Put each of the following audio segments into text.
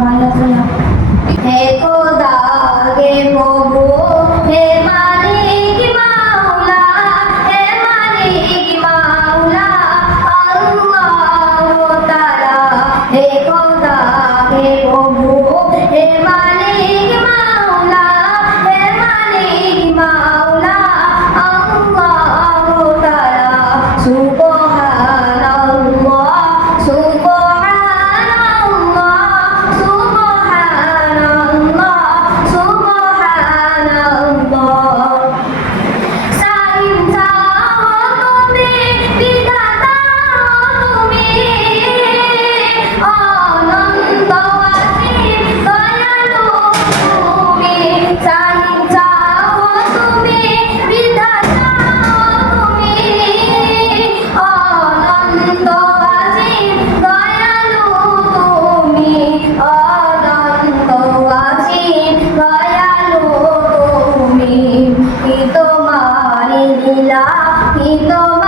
Pada. y.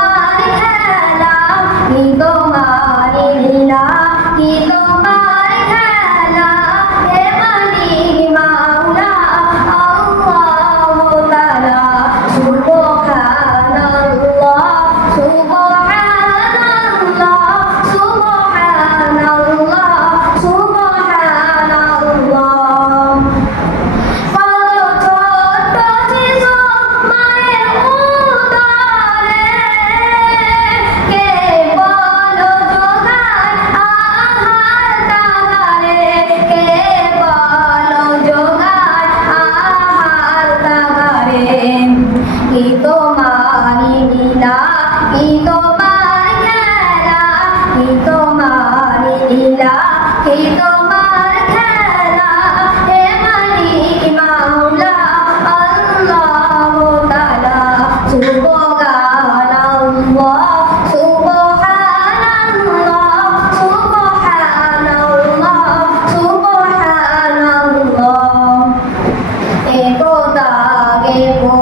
তোমারি লীলা ই তোমার খেলা, ই তোমারি লীলা ই তোমার খেলা হে মালিক মাওলা, আল্লাহ তাআলা সুবহান আল্লাহ Thank you.